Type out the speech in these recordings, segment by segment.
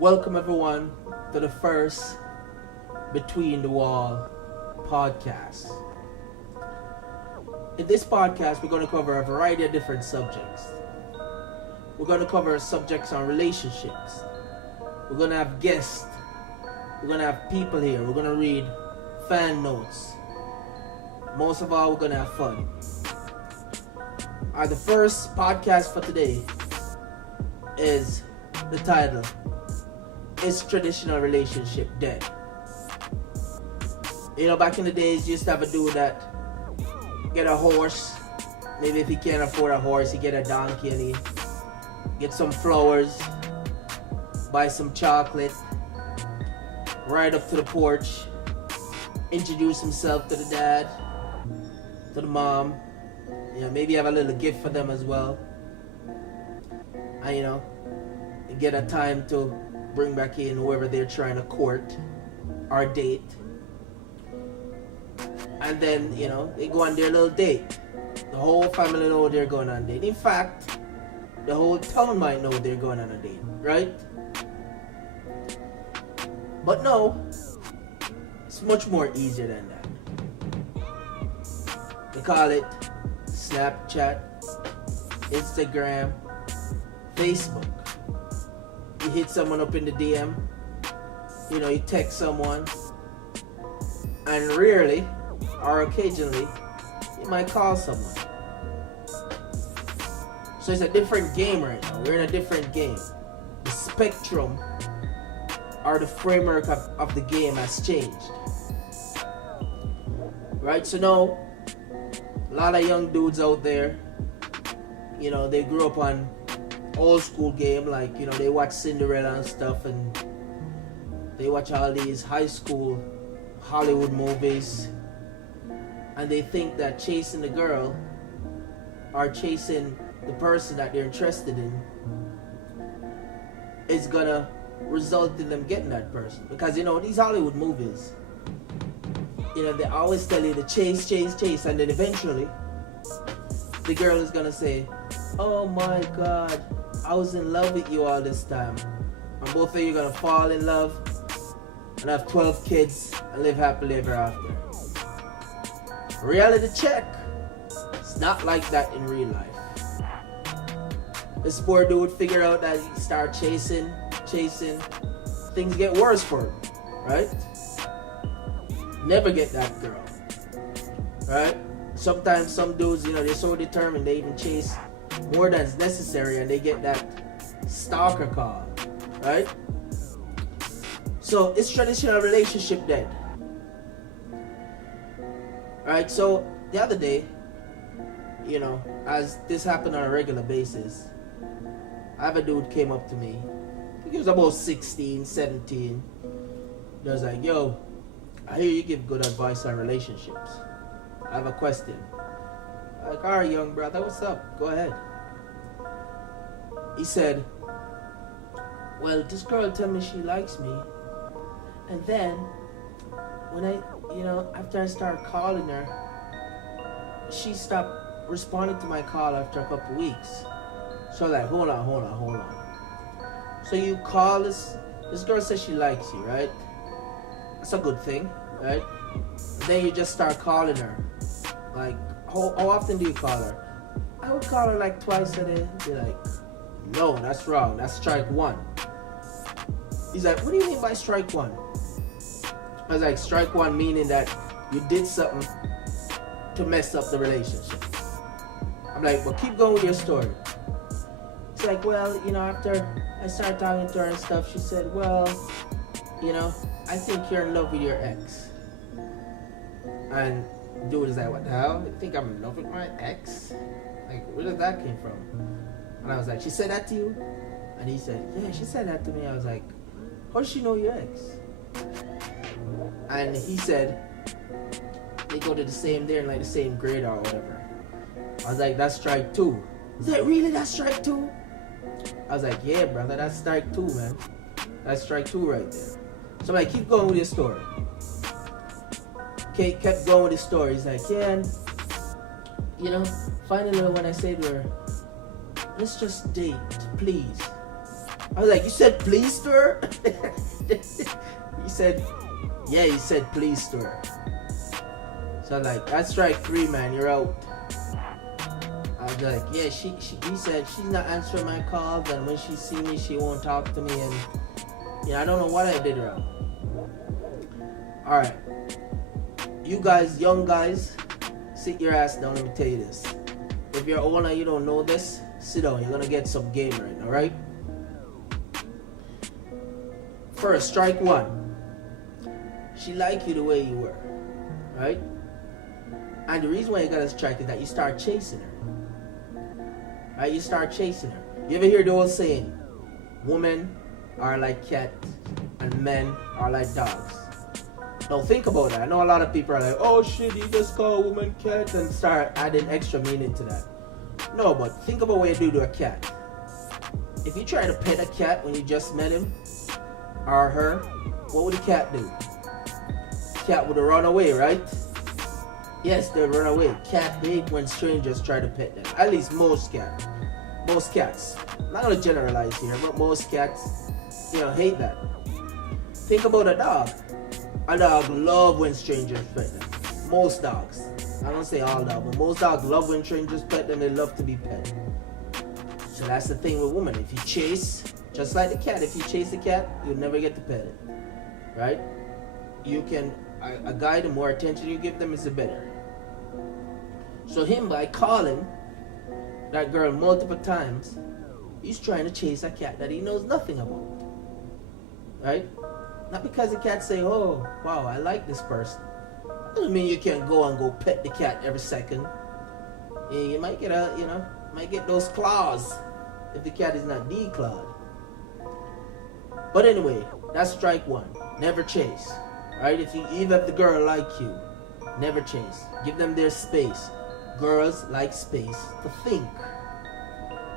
Welcome everyone to the first Between the Wall podcast. In this podcast, we're going to cover a variety of different subjects. We're going to cover subjects on relationships. We're going to have guests. We're going to have people here. We're going to read fan notes. Most of all, we're going to have fun. The first podcast for today is the title, Is Traditional Relationship Dead? You know, back in the days, you used to have a dude that get a horse. Maybe if he can't afford a horse, he get a donkey and he get some flowers, buy some chocolate, ride up to the porch, introduce himself to the dad, to the mom. You know, maybe have a little gift for them as well. And you know, get a time to bring back in whoever they're trying to court or date. And then, you know, they go on their little date. The whole family know they're going on a date. In fact, the whole town might know they're going on a date, right? But no, it's much more easier than that. They call it Snapchat, Instagram, Facebook. You hit someone up in the DM, you know, you text someone, and rarely or occasionally you might call someone. So it's a different game right now. We're in a different game. The spectrum or the framework of the game has changed. Right? So now, a lot of young dudes out there, you know, they grew up on old school game, like, you know, they watch Cinderella and stuff, and they watch all these high school Hollywood movies, and they think that chasing the girl or chasing the person that they're interested in is gonna result in them getting that person. Because, you know, these Hollywood movies, you know, they always tell you to chase, and then eventually the girl is gonna say, oh my God, I was in love with you all this time. And both of you are gonna fall in love and have 12 kids and live happily ever after. Reality check. It's not like that in real life. This poor dude figure out that he start chasing, things get worse for him, right? Never get that girl, right? Sometimes some dudes, you know, they're so determined they even chase more than is necessary and they get that stalker call, right? So it's traditional relationship dead. Alright, so the other day, you know, as this happened on a regular basis, I have a dude came up to me. I think he was about 16, 17. He was like, yo, I hear you give good advice on relationships. I have a question. I'm like, alright, young brother, what's up? Go ahead. He said, well, this girl told me she likes me. And then, when after I started calling her, she stopped responding to my call after a couple weeks. So I'm like, hold on. So you call this girl says she likes you, right? That's a good thing, right? And then you just start calling her. Like, how often do you call her? I would call her like twice a day. Be like, no, that's wrong. That's strike one. He's like, what do you mean by strike one? I was like, strike one meaning that you did something to mess up the relationship. I'm like, well, keep going with your story. It's like, well, you know, after I started talking to her and stuff, she said, well, you know, I think you're in love with your ex. And dude is like, what the hell? You think I'm in love with my ex? Like, where did that came from? And I was like, she said that to you? And he said, yeah, she said that to me. I was like, how does she know your ex? And he said, they go to the same, they're in like the same grade or whatever. I was like, that's strike two. He's like, really? That's strike two? I was like, yeah, brother, that's strike two, man. That's strike two right there. So I'm like, keep going with your story. Okay, kept going with his story. He's like, yeah, and, you know, finally when I said to her, let's just date, please. I was like, you said please to her? He said, yeah, he said please to her. So I'm like, that's strike 3, man, you're out. I was like, yeah, he said she's not answering my calls, and when she see me, she won't talk to me, and I don't know what I did wrong. Alright. You guys, young guys, sit your ass down, let me tell you this. If you're old and you don't know this, sit down, you're gonna get some game right now, right? First, strike 1. She like you the way you were, right? And the reason why you got a strike is that you start chasing her. Right? You start chasing her. You ever hear the old saying, women are like cats and men are like dogs? Now think about that. I know a lot of people are like, oh shit, you just call a woman cat and start adding extra meaning to that. No, but think about what you do to a cat. If you try to pet a cat when you just met him or her, what would the cat do? Cat would run away, right? Yes, they'll run away. Cat hate when strangers try to pet them. At least most cats. Most cats. I'm not gonna generalize here, but most cats, hate that. Think about a dog. A dog love when strangers pet them. Most dogs. I don't say all dogs, but most dogs love when strangers pet them. They love to be pet. So that's the thing with women. If you chase, just like the cat, if you chase the cat, you'll never get to pet it. Right? You can, a guy, the more attention you give them is the better. So him, by calling that girl multiple times, he's trying to chase a cat that he knows nothing about. Right? Not because the cat say, oh, wow, I like this person. Doesn't mean you can't go and go pet the cat every second. You might get might get those claws if the cat is not declawed. But anyway, that's strike 1. Never chase. Right? Even if the girl like you, never chase. Give them their space. Girls like space to think.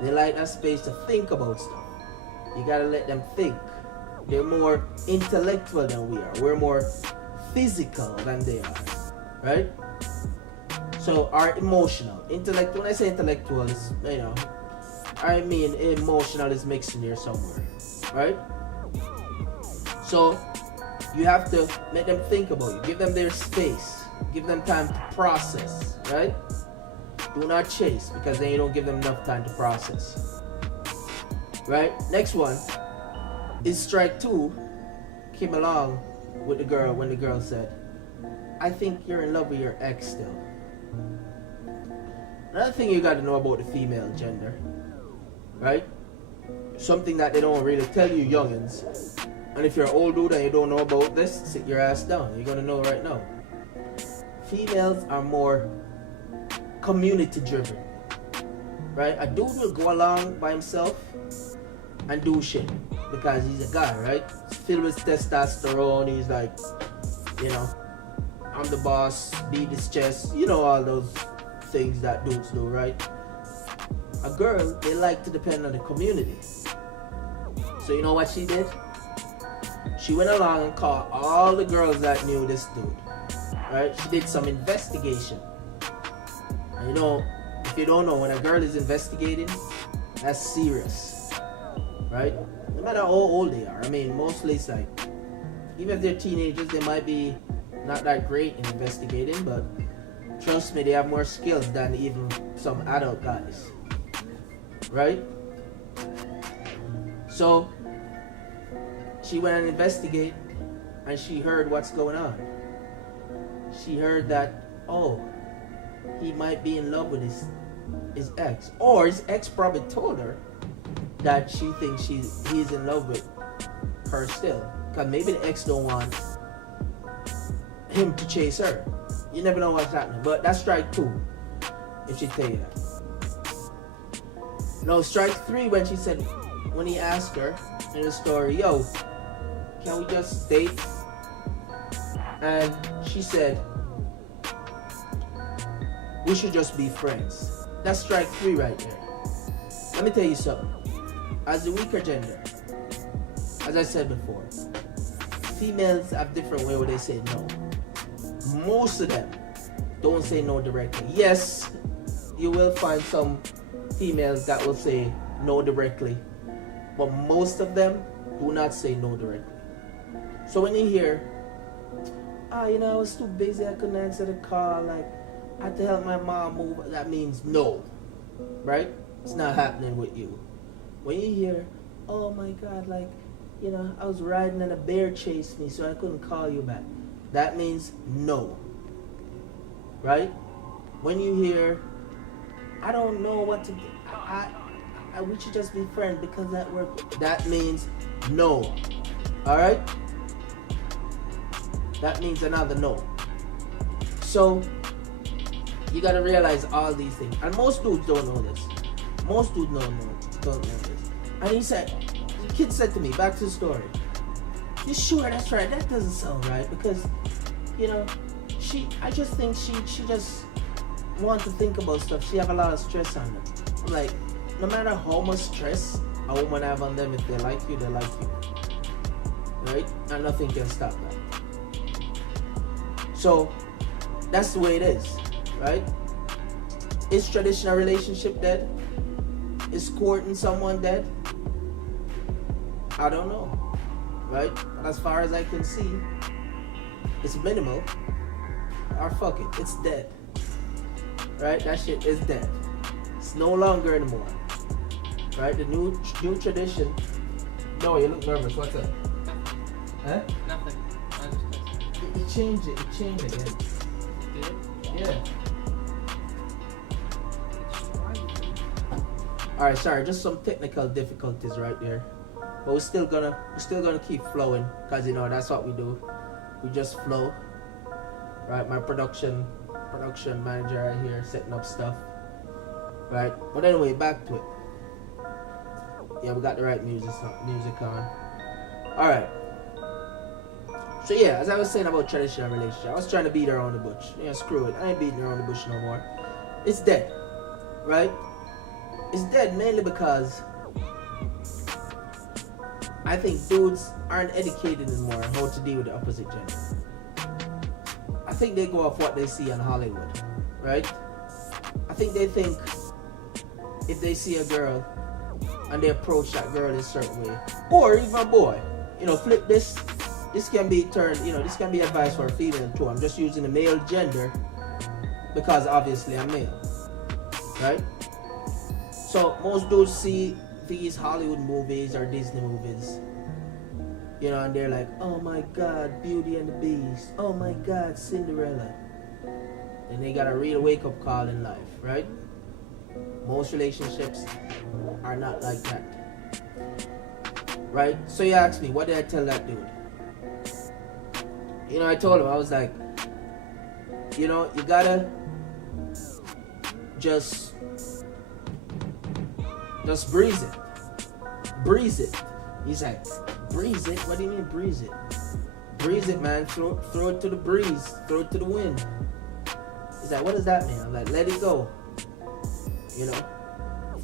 They like that space to think about stuff. You gotta let them think. They're more intellectual than we are. We're more physical than they are. Right? So our emotional. Intellectual, when I say intellectual, is, I mean emotional is mixed in here somewhere. Right? So you have to let them think about you. Give them their space. Give them time to process. Right? Do not chase, because then you don't give them enough time to process. Right? Next one is strike 2. Came along with the girl when the girl said, I think you're in love with your ex still. Another thing you got to know about the female gender, right? Something that they don't really tell you youngins. And if you're an old dude and you don't know about this, sit your ass down. You're going to know right now. Females are more community driven, right? A dude will go along by himself and do shit because he's a guy, right? He's filled with testosterone. He's like, I'm the boss, beat his chest, all those things that dudes do, right? A girl, they like to depend on the community. So you know what she did? She went along and called all the girls that knew this dude, right? She did some investigation. And if you don't know, when a girl is investigating, that's serious, right? No matter how old they are. I mean, mostly it's like, even if they're teenagers, they might be not that great in investigating, but trust me, they have more skills than even some adult guys, right? So she went and investigated, and she heard what's going on. She heard that, he might be in love with his ex, or his ex probably told her that she thinks he's in love with her still, because maybe the ex don't want him to chase her. You never know what's happening, but that's strike 2 if she tell you that. No, strike 3 when he asked her in the story, yo, can we just date? And she said, we should just be friends. That's strike 3 right there. Let me tell you something. As the weaker gender, as I said before, females have different way where they say no. Most of them don't say no directly. Yes, you will find some females that will say no directly, but most of them do not say no directly. So when you hear, I was too busy, I couldn't answer the call, like, I had to help my mom move, that means no, right? It's not happening with you. When you hear, oh my God, like, I was riding and a bear chased me, so I couldn't call you back, that means no, right? When you hear, I don't know what to do, we should just be friends because that work, that means no, all right? That means another no. So you gotta realize all these things, and most dudes don't know this. Most dudes don't know this. And the kid said to me, back to the story, you sure that's right? That doesn't sound right, because I just think she just want to think about stuff. She have a lot of stress on her. I'm like, no matter how much stress a woman have on them, if they like you, they like you, right? And nothing can stop that. So that's the way it is, right? Is traditional relationship dead? Is courting someone dead? I don't know, right? But as far as I can see, it's minimal. Or fuck it, it's dead, right? That shit is dead. It's no longer anymore, right? The new tradition. No, you look nervous. What's up? Huh? Nothing. It changed again. Did? Yeah. Alright, sorry, just some technical difficulties right there. But we're still gonna keep flowing, because that's what we do. We just flow. Right? My production manager right here setting up stuff. Right? But anyway, back to it. Yeah, we got the right music on. Alright. So yeah, as I was saying about traditional relationship, I was trying to beat around the bush. Yeah, screw it. I ain't beating around the bush no more. It's dead. Right? It's dead mainly because I think dudes aren't educated anymore on how to deal with the opposite gender. I think they go off what they see in Hollywood. Right? I think they think if they see a girl and they approach that girl in a certain way, or even a boy, flip this. This can be turned, this can be advice for a female too. I'm just using the male gender because obviously I'm male, right? So most dudes see these Hollywood movies or Disney movies, and they're like, oh my God, Beauty and the Beast. Oh my God, Cinderella. And they got a real wake-up call in life, right? Most relationships are not like that, right? So you ask me, what did I tell that dude? I told him, I was like, you gotta just breeze it. Breeze it. He's like, breeze it? What do you mean breeze it? Breeze it, man. Throw it to the breeze. Throw it to the wind. He's like, what does that mean? I'm like, let it go.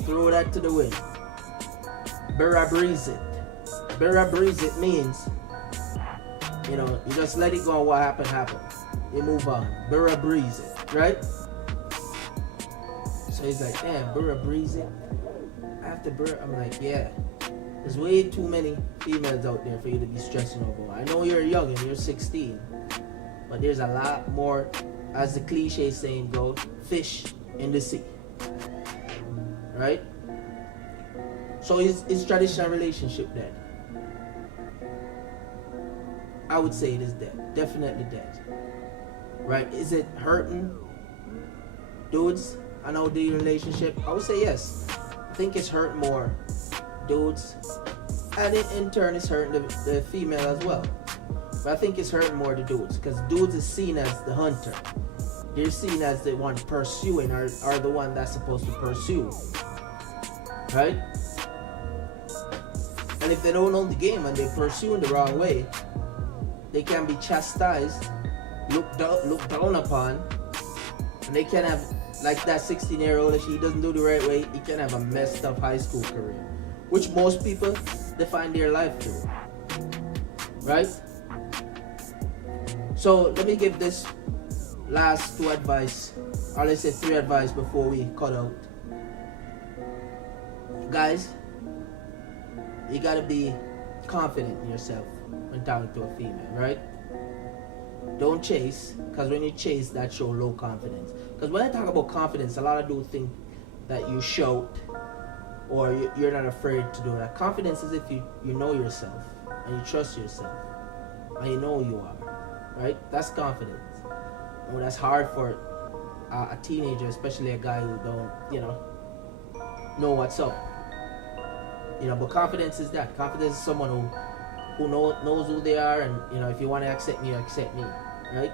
Throw that to the wind. Berra breeze it. Berra breeze it means, you just let it go, and what happened. You move on. Berra breeze it, right? So he's like, damn, Berra breeze it? After Berra, I'm like, yeah. There's way too many females out there for you to be stressing over. I know you're young and you're 16, but there's a lot more, as the cliche saying goes, fish in the sea. Right? So is traditional relationship dead? I would say it is dead. Definitely dead. Right? Is it hurting dudes and how the relationship? I would say yes. I think it's hurting more dudes, and in turn it's hurting the female as well. But I think it's hurting more the dudes, because dudes is seen as the hunter. They're seen as the one pursuing, or the one that's supposed to pursue. Right? And if they don't know the game and they pursue in the wrong way, they can be chastised, looked down upon, and they can have, like that 16-year-old, if he doesn't do the right way, he can have a messed up high school career, which most people define their life through. Right? So let me give this last two advice, or let's say three advice before we cut out. Guys, you gotta be confident in yourself when talking to a female, right? Don't chase, because when you chase, that show low confidence. Because when I talk about confidence, a lot of dudes think that you shout or you're not afraid to do that. Confidence is if you know yourself and you trust yourself and you know who you are, right? That's confidence. Well, that's hard for a teenager, especially a guy who don't, know what's up. But confidence is that. Confidence is someone who knows who they are, and if you want to accept me, accept me, right?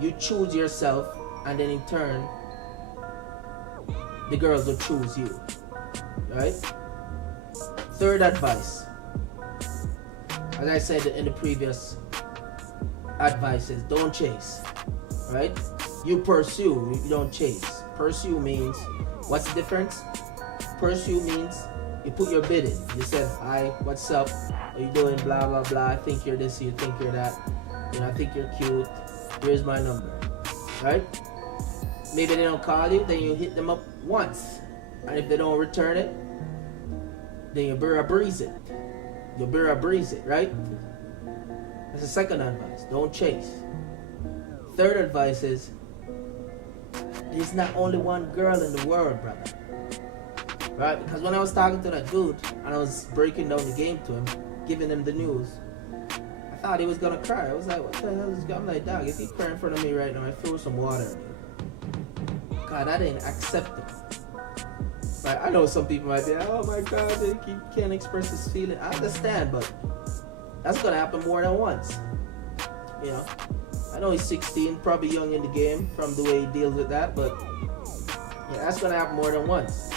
You choose yourself, and then in turn, the girls will choose you, right? Third advice, as I said in the previous advices, don't chase, right? You pursue, you don't chase. Pursue means, what's the difference? Pursue means you put your bid in. You said, hi, what's up? How you doing? Blah, blah, blah. I think you're this, you think you're that. I think you're cute. Here's my number, right? Maybe they don't call you, then you hit them up once. And if they don't return it, then you better breeze it. You better breeze it, right? That's the second advice. Don't chase. Third advice is, there's not only one girl in the world, brother. Right? Because when I was talking to that dude and I was breaking down the game to him, giving him the news, I thought he was gonna cry. I was like, what the hell is going on? I'm like, dog, if he cry in front of me right now, I throw some water at him. God, I didn't accept it. Right? I know some people might be like, oh my God, he can't express his feeling. I understand, but that's gonna happen more than once. I know he's 16, probably young in the game from the way he deals with that, but that's gonna happen more than once.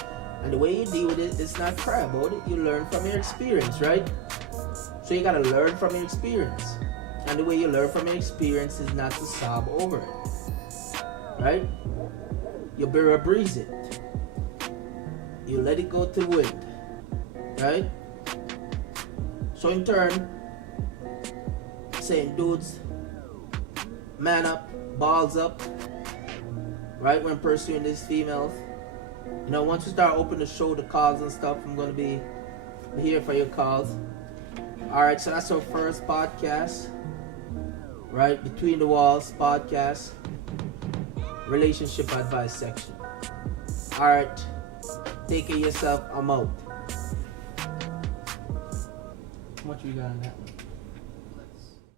And the way you deal with it, it's not cry about it. You learn from your experience, right? So you gotta learn from your experience. And the way you learn from your experience is not to sob over it, right? You better breeze it. You let it go to the wind, right? So in turn, saying dudes, man up, balls up, right? When pursuing these females. Once you start opening the show, the calls and stuff, I'm going to be here for your calls. Alright, so that's our first podcast. Right? Between the Walls podcast. Relationship advice section. Alright. Take care of yourself. I'm out. How much we got on that one?